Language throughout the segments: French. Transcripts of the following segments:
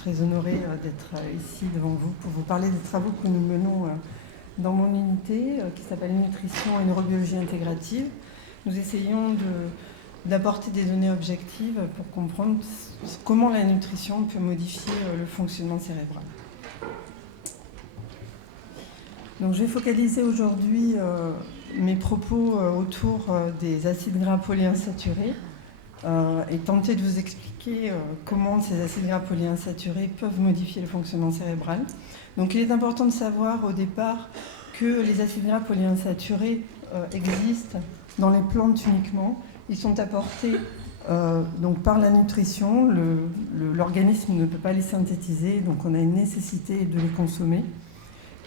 très honorée d'être ici devant vous pour vous parler des travaux que nous menons dans mon unité qui s'appelle Nutrition et Neurobiologie Intégrative. Nous essayons d'apporter des données objectives pour comprendre comment la nutrition peut modifier le fonctionnement cérébral. Donc, je vais focaliser aujourd'hui mes propos autour des acides gras polyinsaturés et tenter de vous expliquer comment ces acides gras polyinsaturés peuvent modifier le fonctionnement cérébral. Donc, il est important de savoir au départ que les acides gras polyinsaturés existent dans les plantes uniquement. Ils sont apportés donc par la nutrition. L'organisme ne peut pas les synthétiser, donc on a une nécessité de les consommer.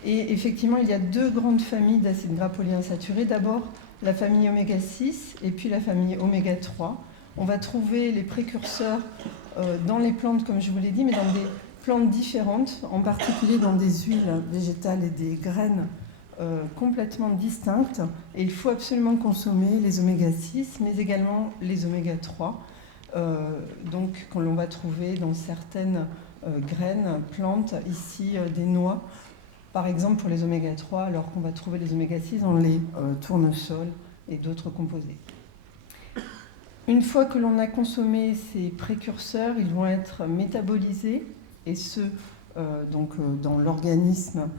Et effectivement, il y a deux grandes familles d'acides gras polyinsaturés. D'abord, la famille oméga 6 et puis la famille oméga 3. On va trouver les précurseurs dans les plantes, comme je vous l'ai dit, mais dans des plantes différentes, en particulier dans des huiles végétales et des graines complètement distinctes. Et il faut absolument consommer les oméga 6, mais également les oméga 3, donc qu'on va trouver dans certaines graines, plantes, ici des noix, par exemple pour les oméga 3, alors qu'on va trouver les oméga 6 dans les tournesols et d'autres composés. Une fois que l'on a consommé ces précurseurs, ils vont être métabolisés, et ce, dans l'organisme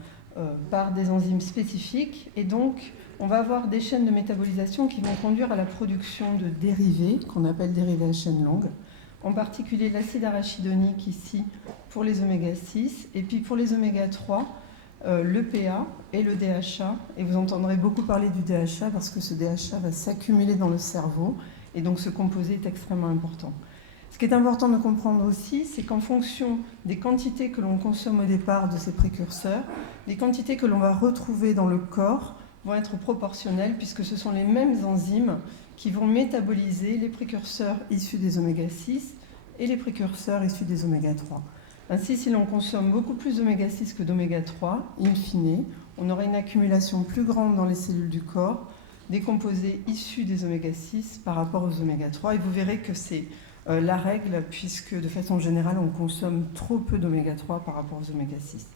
par des enzymes spécifiques. Et donc, on va avoir des chaînes de métabolisation qui vont conduire à la production de dérivés, qu'on appelle dérivés à chaîne longue, en particulier l'acide arachidonique ici pour les oméga 6, et puis pour les oméga 3, l'EPA et le DHA. Et vous entendrez beaucoup parler du DHA parce que ce DHA va s'accumuler dans le cerveau, et donc ce composé est extrêmement important. Ce qui est important de comprendre aussi, c'est qu'en fonction des quantités que l'on consomme au départ de ces précurseurs, les quantités que l'on va retrouver dans le corps vont être proportionnelles, puisque ce sont les mêmes enzymes qui vont métaboliser les précurseurs issus des oméga 6 et les précurseurs issus des oméga 3. Ainsi, si l'on consomme beaucoup plus d'oméga 6 que d'oméga 3, in fine, on aura une accumulation plus grande dans les cellules du corps des composés issus des oméga 6 par rapport aux oméga 3. Et vous verrez que c'est la règle, puisque de façon générale, on consomme trop peu d'oméga 3 par rapport aux oméga 6.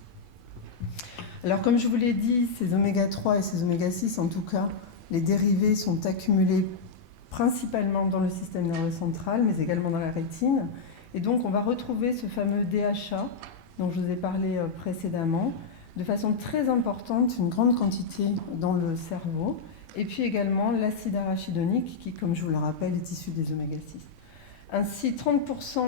Alors, comme je vous l'ai dit, ces oméga 3 et ces oméga 6, en tout cas, les dérivés sont accumulés principalement dans le système nerveux central, mais également dans la rétine. Et donc, on va retrouver ce fameux DHA dont je vous ai parlé précédemment, de façon très importante, une grande quantité dans le cerveau, et puis également l'acide arachidonique qui, comme je vous le rappelle, est issu des oméga 6. Ainsi, 30%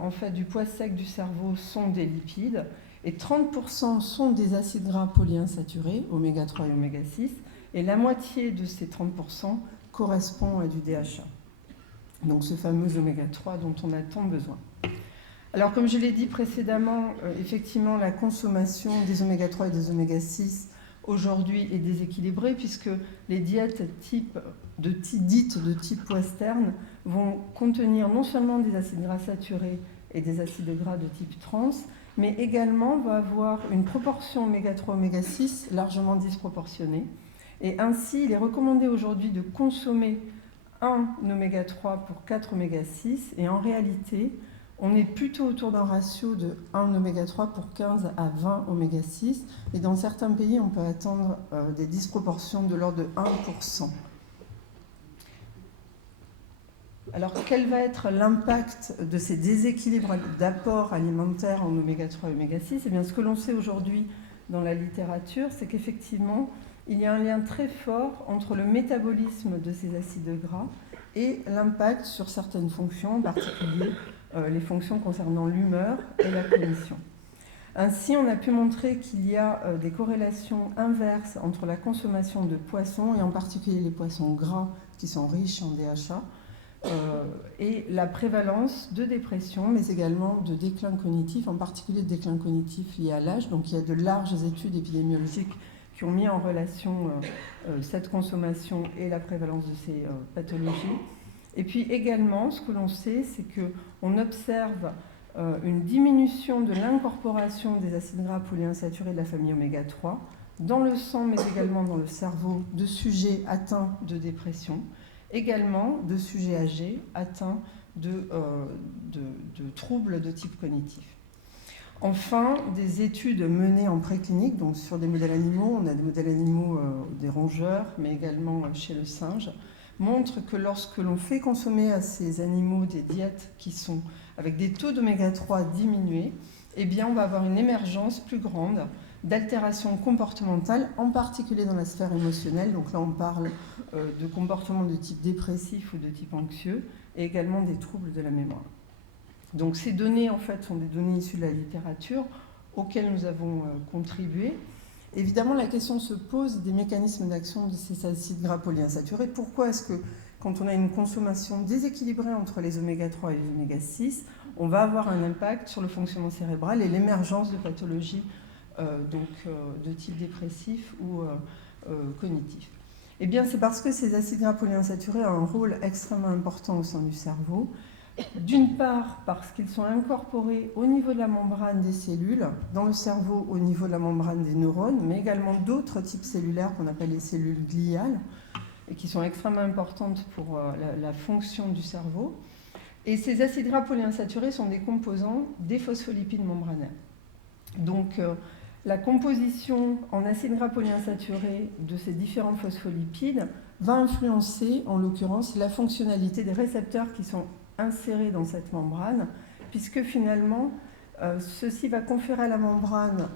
en fait, du poids sec du cerveau sont des lipides, et 30% sont des acides gras polyinsaturés, oméga 3 et oméga 6, et la moitié de ces 30% correspond à du DHA. Donc ce fameux oméga 3 dont on a tant besoin. Alors comme je l'ai dit précédemment, effectivement la consommation des oméga 3 et des oméga 6 aujourd'hui est déséquilibrée, puisque les diètes dites de type western vont contenir non seulement des acides gras saturés et des acides gras de type trans, mais également va avoir une proportion oméga 3 oméga 6 largement disproportionnée. Et ainsi, il est recommandé aujourd'hui de consommer un oméga 3 pour 4 oméga 6, et en réalité, on est plutôt autour d'un ratio de 1 oméga 3 pour 15 à 20 oméga 6, et dans certains pays, on peut attendre des disproportions de l'ordre de 1%. Alors, quel va être l'impact de ces déséquilibres d'apport alimentaire en oméga 3 et oméga 6 ? Eh bien, ce que l'on sait aujourd'hui dans la littérature, c'est qu'effectivement, il y a un lien très fort entre le métabolisme de ces acides gras et l'impact sur certaines fonctions, en particulier les fonctions concernant l'humeur et la cognition. Ainsi, on a pu montrer qu'il y a des corrélations inverses entre la consommation de poissons, et en particulier les poissons gras qui sont riches en DHA, et la prévalence de dépression, mais également de déclin cognitif, en particulier de déclin cognitif lié à l'âge. Donc il y a de larges études épidémiologiques qui ont mis en relation cette consommation et la prévalence de ces pathologies. Et puis également, ce que l'on sait, c'est qu'on observe une diminution de l'incorporation des acides gras polyinsaturés de la famille oméga 3 dans le sang, mais également dans le cerveau de sujets atteints de dépression, également de sujets âgés atteints de troubles de type cognitif. Enfin, des études menées en préclinique, donc sur des modèles animaux, on a des modèles animaux des rongeurs, mais également chez le singe, montrent que lorsque l'on fait consommer à ces animaux des diètes qui sont avec des taux d'oméga 3 diminués, eh bien on va avoir une émergence plus grande d'altérations comportementales, en particulier dans la sphère émotionnelle. Donc là, on parle de comportements de type dépressif ou de type anxieux, et également des troubles de la mémoire. Donc ces données, en fait, sont des données issues de la littérature auxquelles nous avons contribué. Évidemment, la question se pose des mécanismes d'action de ces acides gras polyinsaturés. Pourquoi est-ce que, quand on a une consommation déséquilibrée entre les oméga 3 et les oméga 6, on va avoir un impact sur le fonctionnement cérébral et l'émergence de pathologies de type dépressif ou cognitif? Eh bien, c'est parce que ces acides gras polyinsaturés ont un rôle extrêmement important au sein du cerveau. D'une part, parce qu'ils sont incorporés au niveau de la membrane des cellules, dans le cerveau au niveau de la membrane des neurones, mais également d'autres types cellulaires qu'on appelle les cellules gliales, et qui sont extrêmement importantes pour la fonction du cerveau. Et ces acides gras polyinsaturés sont des composants des phospholipides membranaires. Donc, la composition en acides gras polyinsaturés de ces différents phospholipides va influencer, en l'occurrence, la fonctionnalité des récepteurs qui sont insérés dans cette membrane, puisque finalement, ceci va conférer à la membrane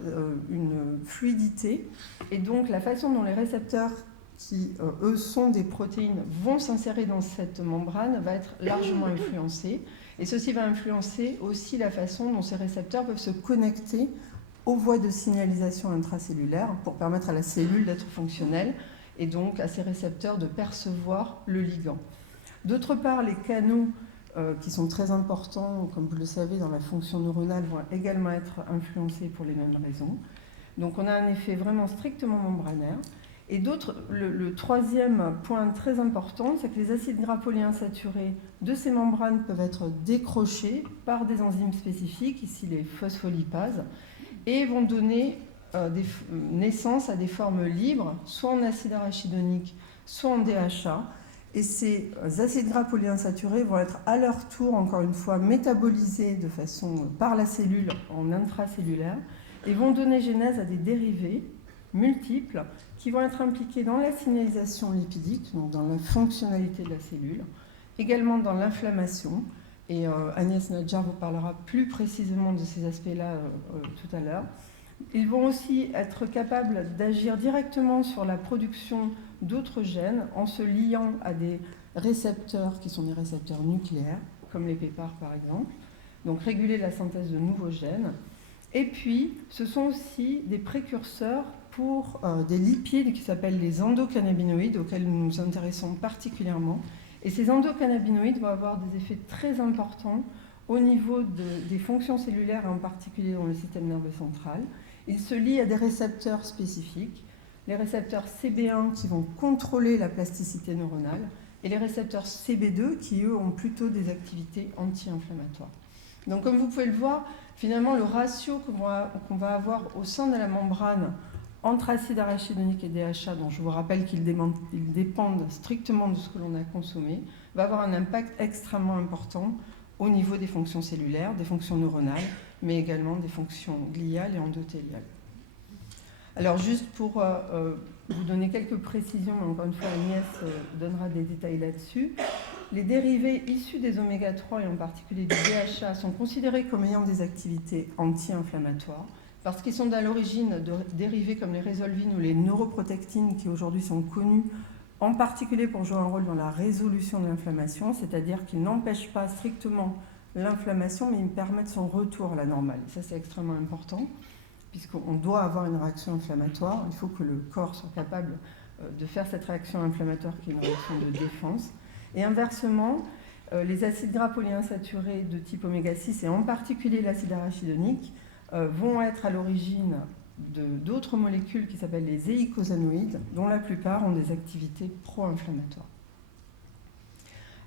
une fluidité, et donc la façon dont les récepteurs, qui eux sont des protéines, vont s'insérer dans cette membrane va être largement influencée, et ceci va influencer aussi la façon dont ces récepteurs peuvent se connecter aux voies de signalisation intracellulaire pour permettre à la cellule d'être fonctionnelle, et donc à ces récepteurs de percevoir le ligand. D'autre part, les canaux qui sont très importants, comme vous le savez, dans la fonction neuronale, vont également être influencés pour les mêmes raisons. Donc on a un effet vraiment strictement membranaire. Et le troisième point très important, c'est que les acides gras polyinsaturés de ces membranes peuvent être décrochés par des enzymes spécifiques, ici les phospholipases, et vont donner naissance à des formes libres, soit en acide arachidonique, soit en DHA. Et ces acides gras polyinsaturés vont être à leur tour, encore une fois, métabolisés de façon par la cellule en intracellulaire et vont donner genèse à des dérivés multiples qui vont être impliqués dans la signalisation lipidique, donc dans la fonctionnalité de la cellule, également dans l'inflammation. Et Agnès Nadjar vous parlera plus précisément de ces aspects-là tout à l'heure. Ils vont aussi être capables d'agir directement sur la production d'autres gènes en se liant à des récepteurs qui sont des récepteurs nucléaires, comme les PPAR par exemple, donc réguler la synthèse de nouveaux gènes. Et puis, ce sont aussi des précurseurs pour des lipides qui s'appellent les endocannabinoïdes, auxquels nous nous intéressons particulièrement. Et ces endocannabinoïdes vont avoir des effets très importants au niveau des fonctions cellulaires, et en particulier dans le système nerveux central. Ils se lient à des récepteurs spécifiques, les récepteurs CB1 qui vont contrôler la plasticité neuronale et les récepteurs CB2 qui, eux, ont plutôt des activités anti-inflammatoires. Donc, comme vous pouvez le voir, finalement, le ratio qu'on va avoir au sein de la membrane entre acide arachidonique et DHA, dont je vous rappelle qu'ils dépendent strictement de ce que l'on a consommé, va avoir un impact extrêmement important au niveau des fonctions cellulaires, des fonctions neuronales, mais également des fonctions gliales et endothéliales. Alors juste pour vous donner quelques précisions, mais encore une fois Agnès donnera des détails là-dessus, les dérivés issus des oméga 3 et en particulier du DHA sont considérés comme ayant des activités anti-inflammatoires parce qu'ils sont à l'origine de dérivés comme les résolvines ou les neuroprotectines qui aujourd'hui sont connus en particulier pour jouer un rôle dans la résolution de l'inflammation, c'est-à-dire qu'ils n'empêchent pas strictement l'inflammation, mais ils permettent son retour à la normale. Ça, c'est extrêmement important, puisqu'on doit avoir une réaction inflammatoire. Il faut que le corps soit capable de faire cette réaction inflammatoire qui est une réaction de défense. Et inversement, les acides gras polyinsaturés de type oméga 6, et en particulier l'acide arachidonique, vont être à l'origine d'autres molécules qui s'appellent les éicosanoïdes, dont la plupart ont des activités pro-inflammatoires.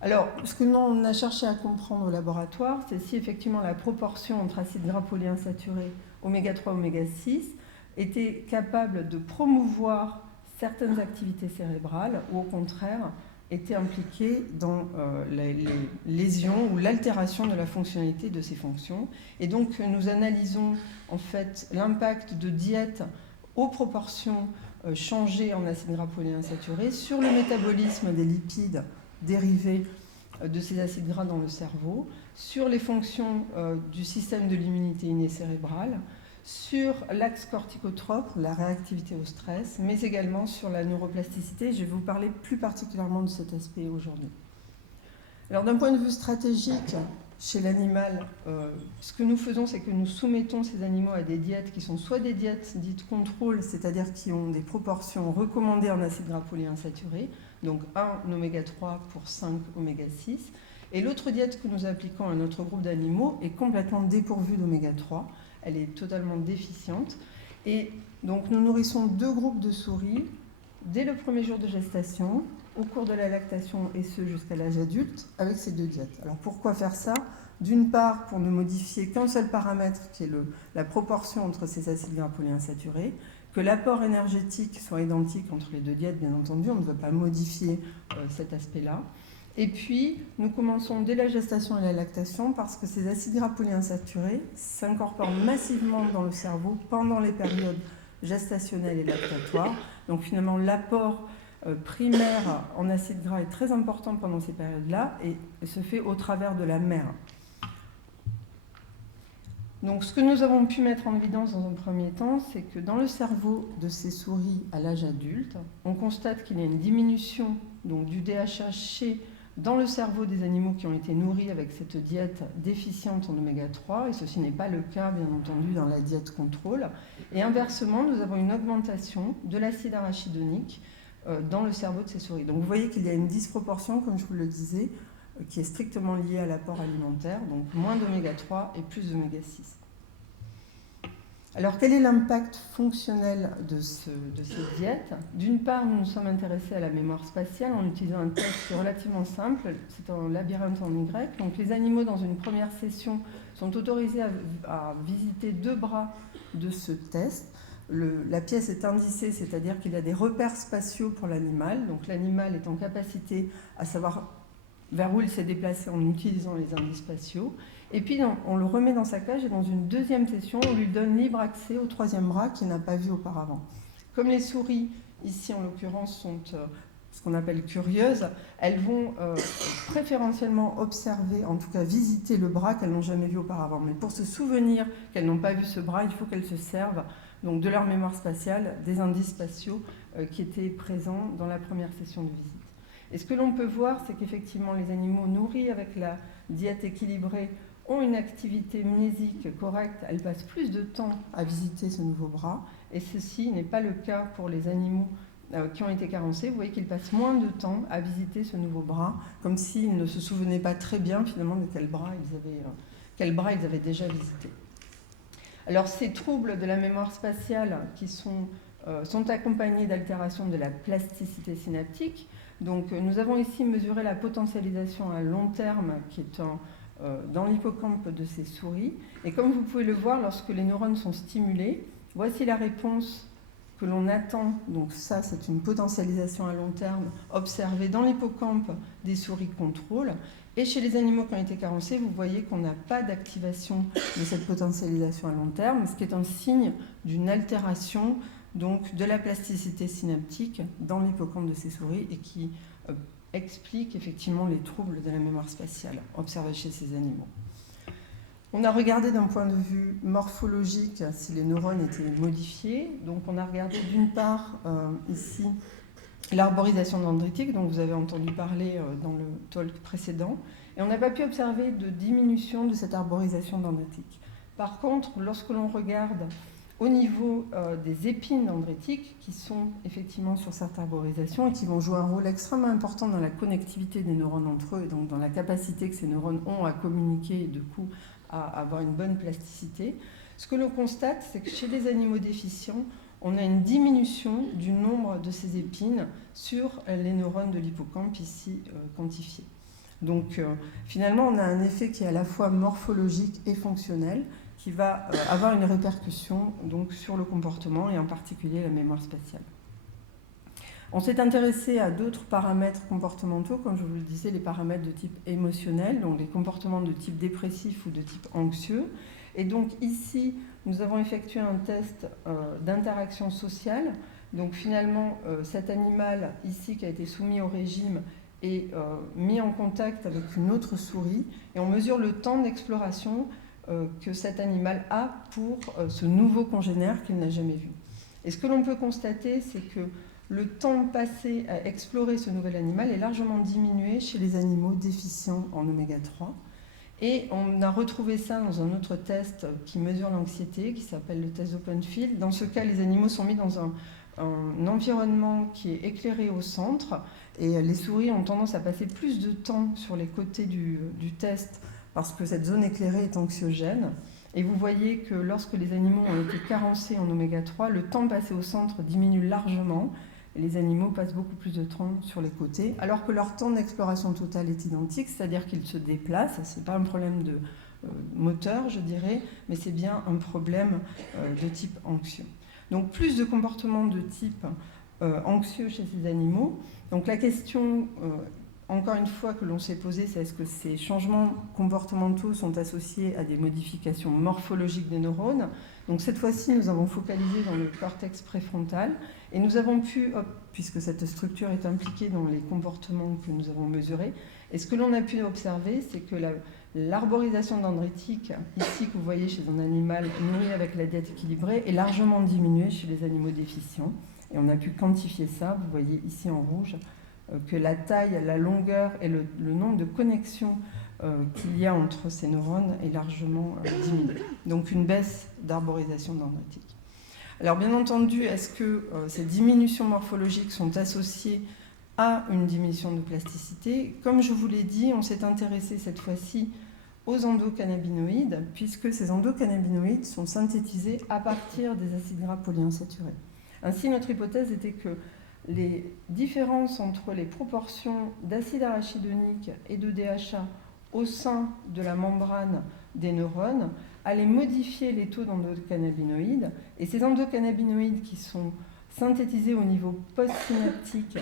Alors, ce que l'on a cherché à comprendre au laboratoire, c'est si effectivement la proportion entre acides gras polyinsaturés oméga 3 et oméga 6 était capable de promouvoir certaines activités cérébrales ou au contraire étaient impliqués dans les lésions ou l'altération de la fonctionnalité de ces fonctions. Et donc nous analysons en fait l'impact de diète aux proportions changées en acides gras polyinsaturés sur le métabolisme des lipides dérivés de ces acides gras dans le cerveau, sur les fonctions du système de l'immunité innée cérébrale, sur l'axe corticotrope, la réactivité au stress, mais également sur la neuroplasticité. Je vais vous parler plus particulièrement de cet aspect aujourd'hui. Alors d'un point de vue stratégique, chez l'animal, ce que nous faisons, c'est que nous soumettons ces animaux à des diètes qui sont soit des diètes dites contrôle, c'est-à-dire qui ont des proportions recommandées en acides gras polyinsaturés, donc 1 oméga 3 pour 5 oméga 6, et l'autre diète que nous appliquons à notre groupe d'animaux est complètement dépourvue d'oméga 3, elle est totalement déficiente, et donc nous nourrissons 2 groupes de souris dès le premier jour de gestation, au cours de la lactation et ce jusqu'à l'âge adulte, avec ces 2 diètes. Alors pourquoi faire ça? D'une part, pour ne modifier qu'un seul paramètre, qui est la proportion entre ces acides gras polyinsaturés, que l'apport énergétique soit identique entre les 2 diètes, bien entendu, on ne veut pas modifier cet aspect-là. Et puis, nous commençons dès la gestation et la lactation parce que ces acides gras polyinsaturés s'incorporent massivement dans le cerveau pendant les périodes gestationnelles et lactatoires. Donc finalement, l'apport primaire en acides gras est très important pendant ces périodes-là et se fait au travers de la mère. Donc ce que nous avons pu mettre en évidence dans un premier temps, c'est que dans le cerveau de ces souris à l'âge adulte, on constate qu'il y a une diminution donc, du DHHC dans le cerveau des animaux qui ont été nourris avec cette diète déficiente en oméga 3, et ceci n'est pas le cas, bien entendu, dans la diète contrôle. Et inversement, nous avons une augmentation de l'acide arachidonique dans le cerveau de ces souris. Donc vous voyez qu'il y a une disproportion, comme je vous le disais, qui est strictement liée à l'apport alimentaire, donc moins d'oméga 3 et plus d'oméga 6. Alors quel est l'impact fonctionnel de cette diète? D'une part, nous nous sommes intéressés à la mémoire spatiale en utilisant un test relativement simple, c'est un labyrinthe en Y. Donc les animaux dans une première session sont autorisés à visiter 2 bras de ce test. La pièce est indicée, c'est-à-dire qu'il y a des repères spatiaux pour l'animal. Donc l'animal est en capacité à savoir vers où il s'est déplacé en utilisant les indices spatiaux. Et puis on le remet dans sa cage et dans une deuxième session, on lui donne libre accès au 3e bras qu'il n'a pas vu auparavant. Comme les souris, ici en l'occurrence, sont ce qu'on appelle curieuses, elles vont préférentiellement observer, en tout cas visiter le bras qu'elles n'ont jamais vu auparavant. Mais pour se souvenir qu'elles n'ont pas vu ce bras, il faut qu'elles se servent donc de leur mémoire spatiale, des indices spatiaux qui étaient présents dans la première session de visite. Et ce que l'on peut voir, c'est qu'effectivement les animaux nourris avec la diète équilibrée ont une activité mnésique correcte, elles passent plus de temps à visiter ce nouveau bras, et ceci n'est pas le cas pour les animaux qui ont été carencés. Vous voyez qu'ils passent moins de temps à visiter ce nouveau bras, comme s'ils ne se souvenaient pas très bien finalement de quel bras ils avaient déjà visité. Alors ces troubles de la mémoire spatiale qui sont accompagnés d'altérations de la plasticité synaptique. Donc nous avons ici mesuré la potentialisation à long terme qui est dans l'hippocampe de ces souris. Et comme vous pouvez le voir, lorsque les neurones sont stimulés, voici la réponse que l'on attend. Donc ça, c'est une potentialisation à long terme observée dans l'hippocampe des souris contrôle. Et chez les animaux qui ont été carencés, vous voyez qu'on n'a pas d'activation de cette potentialisation à long terme, ce qui est un signe d'une altération donc, de la plasticité synaptique dans l'hippocampe de ces souris et qui explique effectivement les troubles de la mémoire spatiale observés chez ces animaux. On a regardé d'un point de vue morphologique si les neurones étaient modifiés. Donc on a regardé d'une part ici l'arborisation dendritique, dont vous avez entendu parler dans le talk précédent, et on n'a pas pu observer de diminution de cette arborisation dendritique. Par contre, lorsque l'on regarde au niveau des épines dendritiques, qui sont effectivement sur cette arborisation et qui vont jouer un rôle extrêmement important dans la connectivité des neurones entre eux, et donc dans la capacité que ces neurones ont à communiquer et du coup à avoir une bonne plasticité, ce que l'on constate, c'est que chez les animaux déficients, on a une diminution du nombre de ces épines sur les neurones de l'hippocampe ici quantifiés. Donc finalement, on a un effet qui est à la fois morphologique et fonctionnel, qui va avoir une répercussion donc, sur le comportement et en particulier la mémoire spatiale. On s'est intéressé à d'autres paramètres comportementaux, comme je vous le disais, les paramètres de type émotionnel, donc les comportements de type dépressif ou de type anxieux. Et donc ici, nous avons effectué un test d'interaction sociale. Donc finalement, cet animal ici qui a été soumis au régime est mis en contact avec une autre souris et on mesure le temps d'exploration que cet animal a pour ce nouveau congénère qu'il n'a jamais vu. Et ce que l'on peut constater, c'est que le temps passé à explorer ce nouvel animal est largement diminué chez les animaux déficients en oméga 3. Et on a retrouvé ça dans un autre test qui mesure l'anxiété, qui s'appelle le test d'Openfield. Dans ce cas, les animaux sont mis dans un environnement qui est éclairé au centre, et les souris ont tendance à passer plus de temps sur les côtés du test parce que cette zone éclairée est anxiogène. Et vous voyez que lorsque les animaux ont été carencés en oméga 3, le temps passé au centre diminue largement. Les animaux passent beaucoup plus de temps sur les côtés, alors que leur temps d'exploration totale est identique, c'est-à-dire qu'ils se déplacent. Ce n'est pas un problème de moteur, je dirais, mais c'est bien un problème de type anxieux. Donc plus de comportements de type anxieux chez ces animaux. Donc la question, encore une fois, que l'on s'est posée, c'est est-ce que ces changements comportementaux sont associés à des modifications morphologiques des neurones. Donc cette fois-ci, nous avons focalisé dans le cortex préfrontal et nous avons pu, puisque cette structure est impliquée dans les comportements que nous avons mesurés, et ce que l'on a pu observer, c'est que l'arborisation dendritique, ici que vous voyez chez un animal nourri avec la diète équilibrée, est largement diminuée chez les animaux déficients. Et on a pu quantifier ça, vous voyez ici en rouge, que la taille, la longueur et le nombre de connexions qu'il y a entre ces neurones est largement diminué. Donc une baisse d'arborisation dendritique. Alors bien entendu, est-ce que ces diminutions morphologiques sont associées à une diminution de plasticité? Comme je vous l'ai dit, on s'est intéressé cette fois-ci aux endocannabinoïdes, puisque ces endocannabinoïdes sont synthétisés à partir des acides gras polyinsaturés. Ainsi, notre hypothèse était que les différences entre les proportions d'acide arachidonique et de DHA au sein de la membrane des neurones allaient modifier les taux d'endocannabinoïdes. Et ces endocannabinoïdes qui sont synthétisés au niveau postsynaptique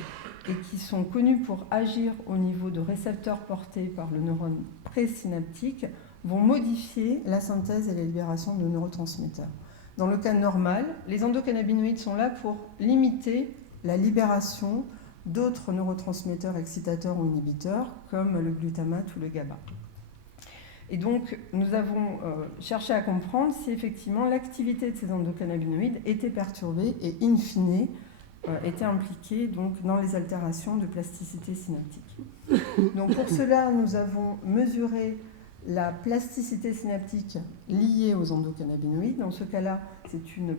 et qui sont connus pour agir au niveau de récepteurs portés par le neurone présynaptique vont modifier la synthèse et la libération de neurotransmetteurs. Dans le cas normal, les endocannabinoïdes sont là pour limiter la libération d'autres neurotransmetteurs excitateurs ou inhibiteurs comme le glutamate ou le GABA. Et donc, nous avons cherché à comprendre si effectivement l'activité de ces endocannabinoïdes était perturbée et in fine était impliquée donc, dans les altérations de plasticité synaptique. Donc pour cela, nous avons mesuré la plasticité synaptique liée aux endocannabinoïdes. Dans ce cas-là, c'est une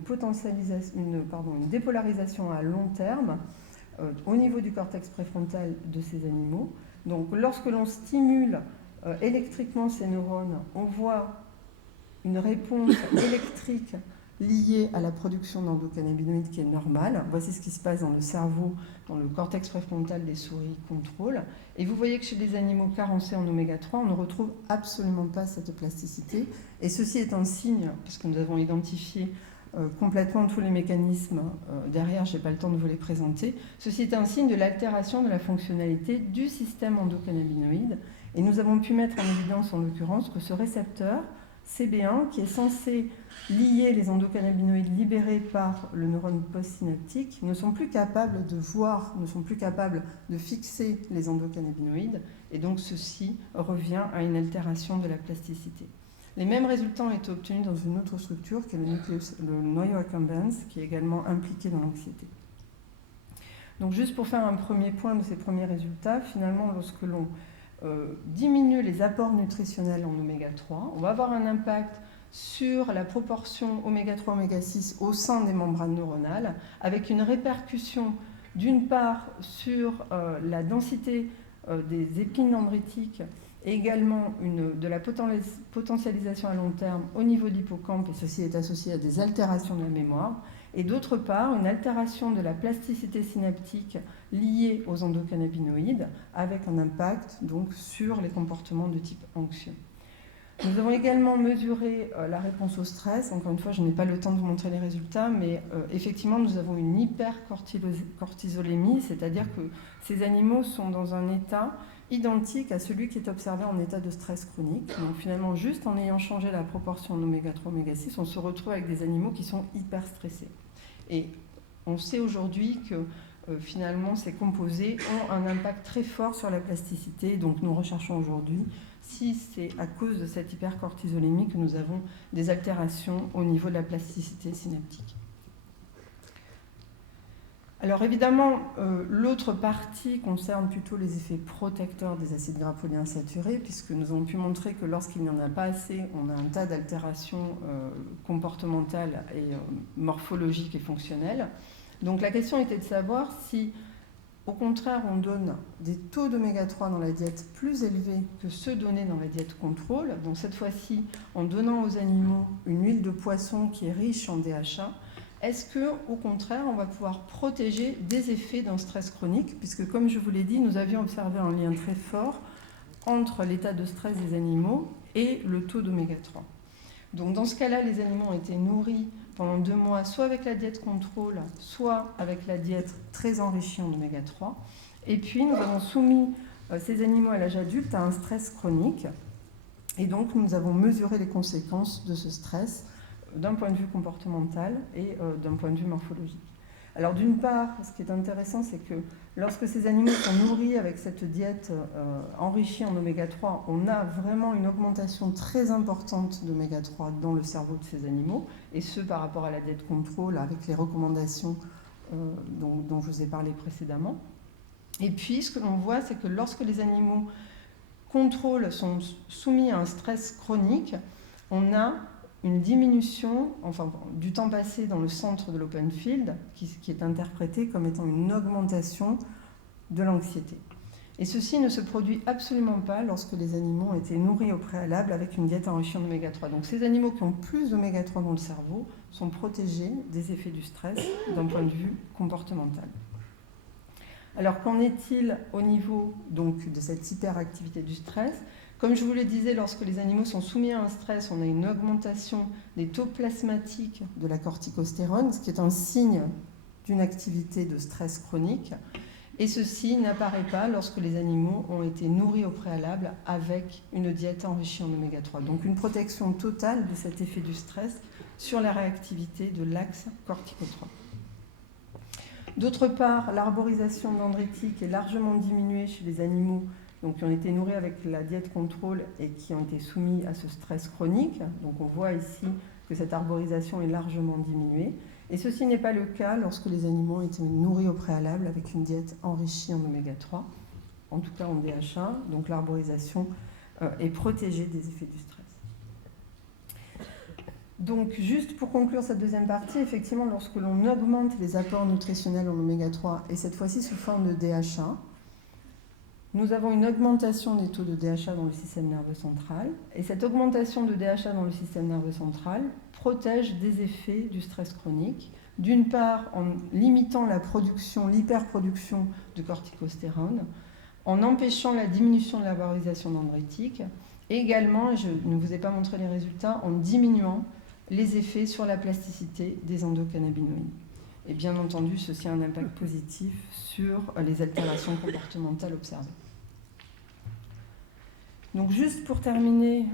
dépolarisation à long terme au niveau du cortex préfrontal de ces animaux. Donc lorsque l'on stimule électriquement ces neurones, on voit une réponse électrique liée à la production d'endocannabinoïdes qui est normale. Voici ce qui se passe dans le cerveau, dans le cortex préfrontal des souris contrôle. Et vous voyez que chez les animaux carencés en oméga 3, on ne retrouve absolument pas cette plasticité. Et ceci est un signe, puisque nous avons identifié complètement tous les mécanismes derrière, je n'ai pas le temps de vous les présenter, ceci est un signe de l'altération de la fonctionnalité du système endocannabinoïde. Et nous avons pu mettre en évidence, en l'occurrence, que ce récepteur CB1, qui est censé lier les endocannabinoïdes libérés par le neurone postsynaptique, ne sont plus capables de voir, ne sont plus capables de fixer les endocannabinoïdes, et donc ceci revient à une altération de la plasticité. Les mêmes résultats ont été obtenus dans une autre structure, qui est le noyau accumbens, qui est également impliqué dans l'anxiété. Donc juste pour faire un premier point de ces premiers résultats, finalement, lorsque l'on diminue les apports nutritionnels en oméga 3, on va avoir un impact sur la proportion oméga 3, oméga 6 au sein des membranes neuronales, avec une répercussion d'une part sur la densité des épines dendritiques et également de la potentialisation à long terme au niveau de l'hippocampe, et ceci est associé à des altérations de la mémoire, et d'autre part une altération de la plasticité synaptique liée aux endocannabinoïdes avec un impact donc sur les comportements de type anxieux. Nous avons également mesuré la réponse au stress. Encore une fois, je n'ai pas le temps de vous montrer les résultats, mais effectivement, nous avons une hypercortisolémie, c'est-à-dire que ces animaux sont dans un état identique à celui qui est observé en état de stress chronique. Donc finalement, juste en ayant changé la proportion en oméga 3, oméga 6, on se retrouve avec des animaux qui sont hyper stressés. Et on sait aujourd'hui que finalement, ces composés ont un impact très fort sur la plasticité. Donc nous recherchons aujourd'hui si c'est à cause de cette hypercortisolémie que nous avons des altérations au niveau de la plasticité synaptique. Alors évidemment, l'autre partie concerne plutôt les effets protecteurs des acides gras polyinsaturés, puisque nous avons pu montrer que lorsqu'il n'y en a pas assez, on a un tas d'altérations comportementales et morphologiques et fonctionnelles. Donc la question était de savoir si, au contraire, on donne des taux d'oméga 3 dans la diète plus élevés que ceux donnés dans la diète contrôle. Donc cette fois-ci, en donnant aux animaux une huile de poisson qui est riche en DHA, est-ce qu'au contraire, on va pouvoir protéger des effets d'un stress chronique, puisque comme je vous l'ai dit, nous avions observé un lien très fort entre l'état de stress des animaux et le taux d'oméga 3. Donc dans ce cas-là, les animaux ont été nourris pendant 2 mois, soit avec la diète contrôle, soit avec la diète très enrichie en oméga 3. Et puis nous avons soumis ces animaux à l'âge adulte à un stress chronique. Et donc nous avons mesuré les conséquences de ce stress d'un point de vue comportemental et d'un point de vue morphologique. Alors d'une part, ce qui est intéressant, c'est que lorsque ces animaux sont nourris avec cette diète enrichie en oméga 3, on a vraiment une augmentation très importante d'oméga 3 dans le cerveau de ces animaux, et ce par rapport à la diète contrôle avec les recommandations dont je vous ai parlé précédemment. Et puis ce que l'on voit, c'est que lorsque les animaux contrôle sont soumis à un stress chronique, on a une diminution du temps passé dans le centre de l'open field qui est interprété comme étant une augmentation de l'anxiété. Et ceci ne se produit absolument pas lorsque les animaux ont été nourris au préalable avec une diète enrichie en oméga 3. Donc ces animaux qui ont plus d'oméga 3 dans le cerveau sont protégés des effets du stress d'un point de vue comportemental. Alors qu'en est-il au niveau donc, de cette hyperactivité du stress ? Comme je vous le disais, lorsque les animaux sont soumis à un stress, on a une augmentation des taux plasmatiques de la corticostérone, ce qui est un signe d'une activité de stress chronique. Et ceci n'apparaît pas lorsque les animaux ont été nourris au préalable avec une diète enrichie en oméga 3. Donc une protection totale de cet effet du stress sur la réactivité de l'axe corticotrope. D'autre part, l'arborisation dendritique est largement diminuée chez les animaux donc, qui ont été nourris avec la diète contrôle et qui ont été soumis à ce stress chronique. Donc on voit ici que cette arborisation est largement diminuée. Et ceci n'est pas le cas lorsque les animaux ont été nourris au préalable avec une diète enrichie en oméga 3, en tout cas en DHA. Donc l'arborisation est protégée des effets du stress. Donc, juste pour conclure cette deuxième partie, effectivement, lorsque l'on augmente les apports nutritionnels en oméga 3, et cette fois-ci sous forme de DHA, nous avons une augmentation des taux de DHA dans le système nerveux central, et cette augmentation de DHA dans le système nerveux central protège des effets du stress chronique, d'une part en limitant l'hyperproduction de corticostérone, en empêchant la diminution de la vaporisation dendritique, et également, et je ne vous ai pas montré les résultats, en diminuant les effets sur la plasticité des endocannabinoïdes. Et bien entendu, ceci a un impact positif sur les altérations comportementales observées. Donc juste pour terminer,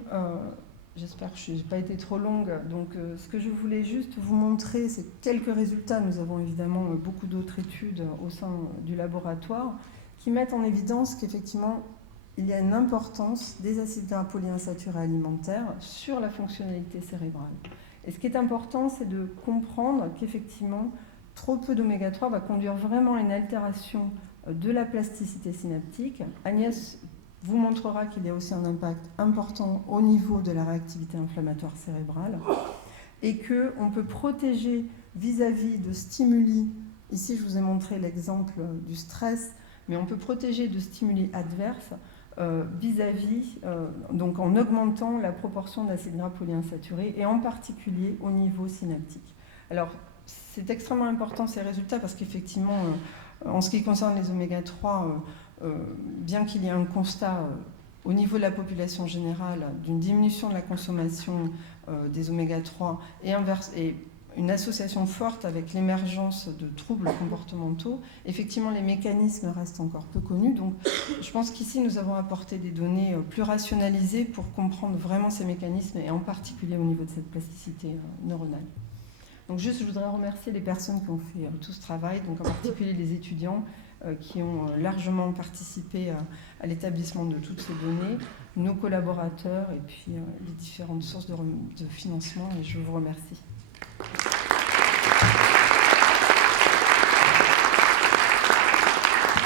j'espère que je n'ai pas été trop longue, donc ce que je voulais juste vous montrer, c'est quelques résultats. Nous avons évidemment beaucoup d'autres études au sein du laboratoire qui mettent en évidence qu'effectivement, il y a une importance des acides gras polyinsaturés alimentaires sur la fonctionnalité cérébrale. Et ce qui est important, c'est de comprendre qu'effectivement, trop peu d'oméga 3 va conduire vraiment à une altération de la plasticité synaptique. Agnès vous montrera qu'il y a aussi un impact important au niveau de la réactivité inflammatoire cérébrale et qu'on peut protéger vis-à-vis de stimuli. Ici, je vous ai montré l'exemple du stress, mais on peut protéger de stimuli adverses donc en augmentant la proportion d'acides gras polyinsaturés et en particulier au niveau synaptique. Alors, c'est extrêmement important ces résultats parce qu'effectivement, en ce qui concerne les oméga 3, bien qu'il y ait un constat au niveau de la population générale d'une diminution de la consommation des oméga-3 et une association forte avec l'émergence de troubles comportementaux, effectivement les mécanismes restent encore peu connus. Donc je pense qu'ici nous avons apporté des données plus rationalisées pour comprendre vraiment ces mécanismes et en particulier au niveau de cette plasticité neuronale. Donc juste, je voudrais remercier les personnes qui ont fait tout ce travail, donc en particulier les étudiants qui ont largement participé à l'établissement de toutes ces données, nos collaborateurs et puis les différentes sources de financement, et je vous remercie.